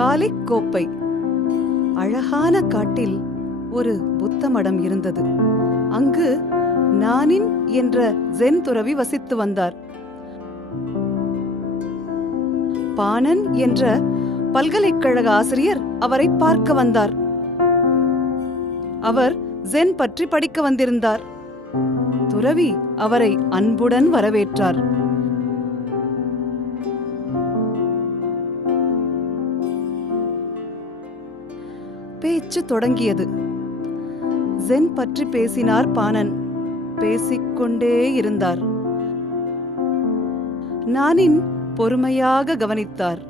காலிக் கோப்பை. அழகான காட்டில் ஒரு புத்த மடம் இருந்தது. அங்கு நானின் என்ற ஜென் துறவி வசித்து வந்தார். பாணன் என்ற பல்கலைக்கழக ஆசிரியர் அவரை பார்க்க வந்தார். அவர் ஜென் பற்றி படிக்க வந்திருந்தார். துறவி அவரை அன்புடன் வரவேற்றார். பேச்சு தொடங்கியது. ஜென் பற்றி பேசினார் பாணன். பேசிக்கொண்டே இருந்தார். நானின் பொறுமையாக கவனித்தார்.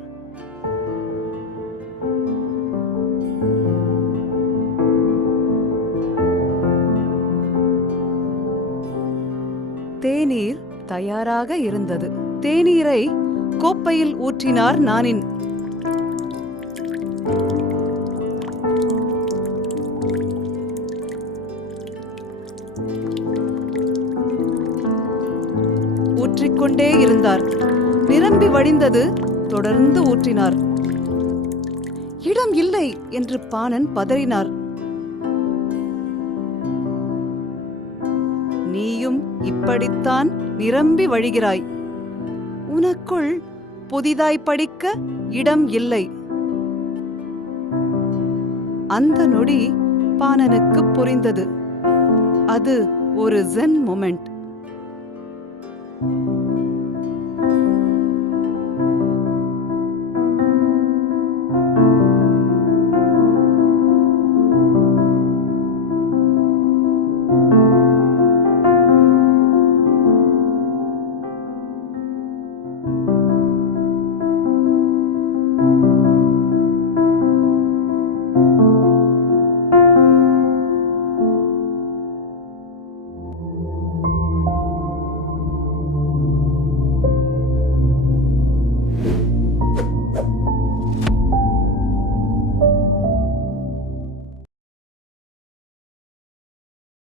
தேநீர் தயாராக இருந்தது. தேநீரை கோப்பையில் ஊற்றினார் நானின் ஊற்றிக்கொண்டே இருந்தார். நிரம்பி வழிந்தது தொடர்ந்து ஊற்றினார். இடம் இல்லை என்று பாணன் பதறினார். நீயும் இப்படித்தான் நிரம்பி வழிகிறாய். உனக்குள் புதிதாய் படிக்க இடம் இல்லை. அந்த நொடி பாணனுக்கு புரிந்தது. அது ஒரு ஜென் மொமெண்ட் thank you